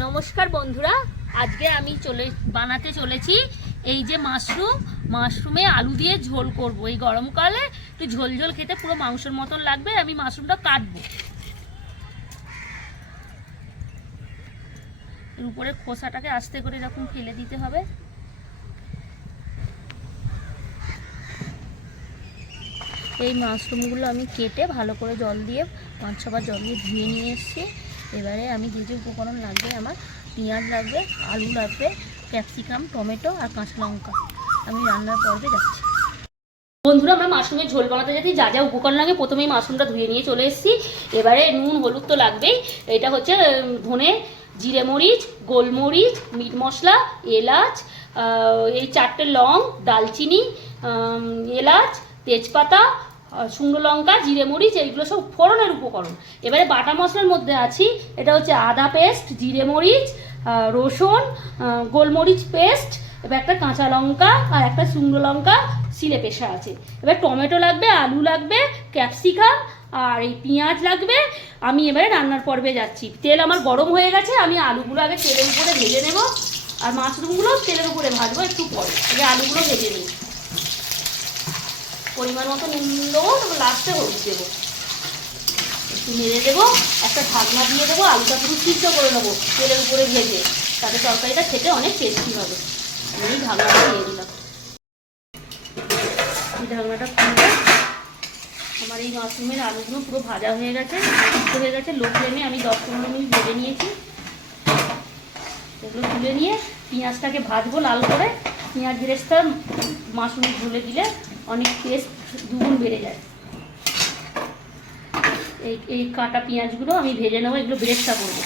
নমস্কার বন্ধুরা, আজকে আমি চলে বানাতে চলেছি এই যে মাশরুম। মাশরুমে আলু দিয়ে ঝোল করব। এই গরমকালে একটু ঝোল ঝোল খেতে পুরো মাংসের মতন লাগবে আমি মাশরুমটা কাটবো। এর উপরে খোসাটাকে আস্তে করে এরকম ফেলে দিতে হবে। এই মাশরুমগুলো আমি কেটে ভালো করে জল দিয়ে, পাঁচ ছবার জল দিয়ে ধুয়ে নিয়ে এসেছি। এবারে আমি যে যে উপকরণ লাগবে, আমার পেঁয়াজ লাগবে, আলু লাগবে, ক্যাপসিকাম, টমেটো আর কাঁচা লঙ্কা। আমি রান্নার পর্বে যাচ্ছি। বন্ধুরা, আমরা মাশরুমের ঝোল বানাতে যাচ্ছি যা যা উপকরণ লাগে, প্রথমেই মাশরুমটা ধুয়ে নিয়ে চলে এসেছি। এবারে নুন, হলুদ তো লাগবেই। এটা হচ্ছে ধনে, জিরে মরিচ, গোলমরিচ, মিট মশলা, এলাচ এই চারটে লং, দালচিনি এলাচ, তেজপাতা শুকনো লঙ্কা, জিরে মরিচ, এইগুলো সব ফোড়নের উপকরণ। এবারে বাটা মশলার মধ্যে আছি, এটা হচ্ছে আদা পেস্ট, জিরে মরিচ রসুন গোলমরিচ পেস্ট, এবার একটা কাঁচা লঙ্কা আর একটা শুকনো লঙ্কা সিলে পেশা আছে। এবার টমেটো লাগবে, আলু লাগবে, ক্যাপসিকাম আর এই পেঁয়াজ লাগবে। আমি এবারে রান্নার পর্বে যাচ্ছি। তেল আমার গরম হয়ে গেছে, আমি আলুগুলো আগে তেলের উপরে ভেজে নেব, আর মাশরুমগুলো তেলের উপরে ভাজবো একটু পরে। আগে আলুগুলো ভেজে নিই। পরিমাণ মতো নুন দেবো, তারপর লাস্টে হলুদ দেবো। একটু নেড়ে দেবো, একটা ঢাকনা দিয়ে দেবো, আলুটা পুরো সিদ্ধ করে নেব, তেলের উপরে ভেজে, তাতে তরকারিটা খেতে অনেক টেস্টি হবে। আমি ঢাকনাটা দিয়ে দিলাম। ঢাকনাটা খুলে আমার এই মাশরুমের আলুগুলো পুরো ভাজা হয়ে গেছে, সিদ্ধ হয়ে গেছে, লো ফ্লেমে আমি দশ পনেরো মিনিট ভেজে নিয়েছি। এগুলো তুলে নিয়ে পেঁয়াজটাকে ভাজবো লাল করে, পেঁয়াজ গ্রেসটা মাশরুম ঝুলে দিলে। অনেক টেস্ট দুগুণ বেড়ে যায়। এই এই কাটা পেঁয়াজগুলো আমি ভেজে নেব, এগুলো ব্রেস্তা করব।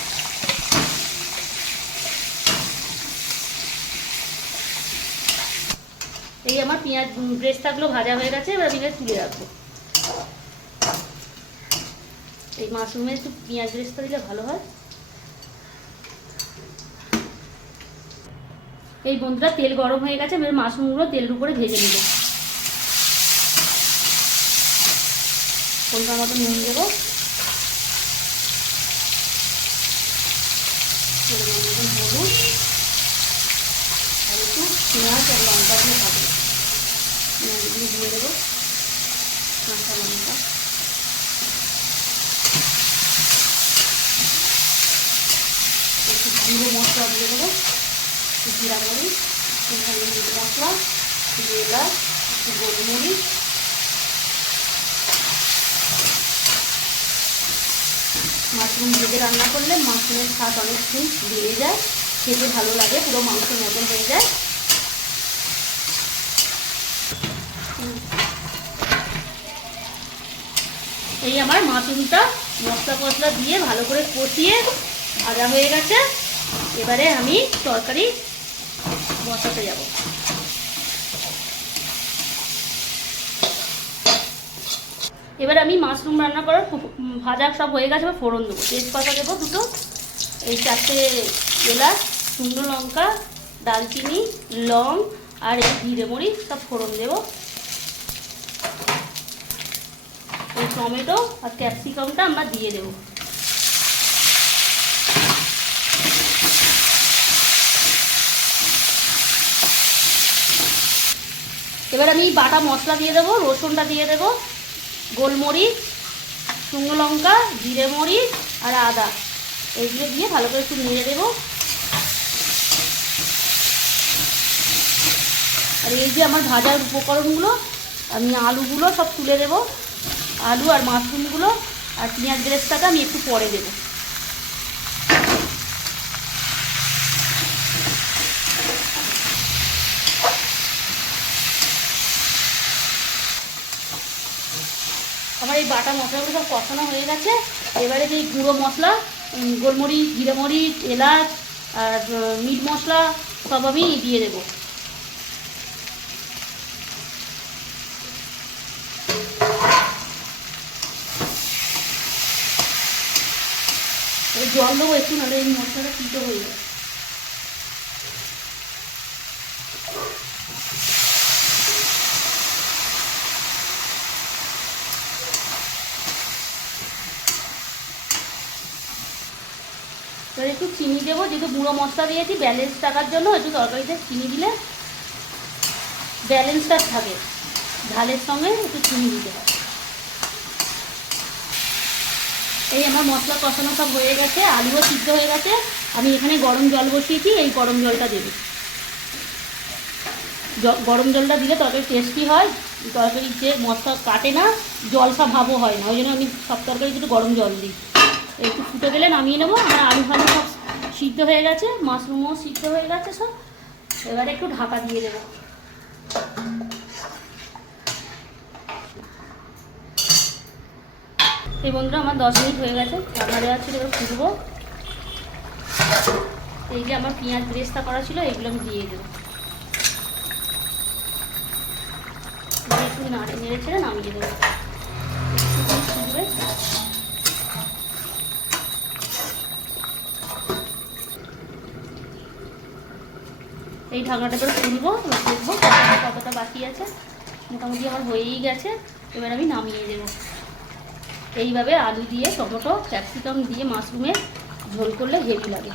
এই আমার পেঁয়াজ ব্রেস্তাগুলো ভাজা হয়ে গেছে, এবার আমি তুলে রাখব। এই মাশরুমে একটু পেঁয়াজ ব্রেস্তা দিলে ভালো হয়। এই বন্ধুরা, তেল গরম হয়ে গেছে, এবার মাশরুমগুলো তেলের উপরে ভেজে নেব। পরিমাণ মতো নুন দেবো হলুদ আর একটু পেঁয়াজ আর লঙ্কা দিয়ে দিয়ে দেবো কাঁচা লঙ্কা। একটু গুঁড়ো মশলা দিয়ে দেবো। জিরা মরিচ মশলা, একটু এলাচ গোলমরিচ মাশরুম ভেজে রান্না করলে মাশরুমের স্বাদ অনেকক্ষণ বেড়ে যায়, খেতে ভালো লাগে, পুরো মাংসের মতন হয়ে যায়। এই আমার মাশরুমটা মশলা ফসলা দিয়ে ভালো করে কষিয়ে ভাজা হয়ে গেছে। এবারে আমি তরকারি বসাতে যাব। এবার আমি মাশরুম রান্না করার ভাজা সব হয়ে গেছে, এবার ফোড়ন দেবো। তেজপাতা দেবো দুটো, এই চারটে এলাচ, শুকনো লঙ্কা দালচিনি লং আর এই জিরে মরিচ, সব ফোড়ন দেবো। এই টমেটো আর ক্যাপসিকামটা আমরা দিয়ে দেবো। এবার আমি বাটা মশলা দিয়ে দেবো, রসুনটা দিয়ে দেবো। গোলমরিচ, শুকনো লঙ্কা, জিরে মরিচ আর আদা। এইগুলো দিয়ে ভালো করে একটু নেড়ে দেবো। আর এই যে আমার ভাজার উপকরণগুলো, আমি আলুগুলো সব তুলে দেবো। আলু আর মাশরুমগুলো আর পেঁয়াজ গ্রেসটাকে আমি একটু পরে দেবো। এই বাটা মশলাগুলো সব কষানো হয়ে গেছে। এবারে যে গুঁড়ো মশলা গোলমরিচ, জিরে মরিচ, এলাচ আর মিট মশলা, সব আমি দিয়ে দেবো। জল দেবো একটু, নাহলে এই মশলাটা তিতো হয়ে যাবে। এবার একটু চিনি দেবো, যেহেতু গুঁড়ো মশলা দিয়েছি ব্যালেন্স থাকার জন্য একটু তরকারিতে চিনি দিলে ব্যালেন্সটা থাকে। ঝালের সঙ্গে একটু চিনি দিতে হয় এই আমার মশলা কষানো সব হয়ে গেছে, আলুও সিদ্ধ হয়ে গেছে। আমি এখানে গরম জল বসিয়েছি, এই গরম জলটা দেবো। গরম জলটা দিলে তরকারি টেস্টি হয় তরকারি যে মশলা কাটে না জলসা ভাবও হয় না। ওই জন্য আমি সব তরকারি একটু গরম জল দিই। একটু ফুটে গেলে নামিয়ে নেব। আমার আলু ফালু সব সিদ্ধ হয়ে গেছে, মাশরুমও সিদ্ধ হয়ে গেছে সব। এবারে একটু ঢাকা দিয়ে দেবো। এই বন্ধুরা, আমার দশ মিনিট হয়ে গেছে। ঢাকা দেওয়া ছিল, এবার ফুটবো। এই যে আমার পেঁয়াজ ব্রেস্তা করা ছিল, এগুলো আমি দিয়ে দেবো। একটু নাড়ে নেড়ে ছেড়ে নামিয়ে দেবো একটুখানি ফুটবে এই ঢাকনাটা করে খুলবো দেখব কতটা বাকি আছে? মোটামুটি আমার হয়েই গেছে, এবার আমি নামিয়ে দেব। এইভাবে আলু দিয়ে, টমেটো, ক্যাপসিকাম দিয়ে মাশরুমের ঝোল করলে হেভি লাগে।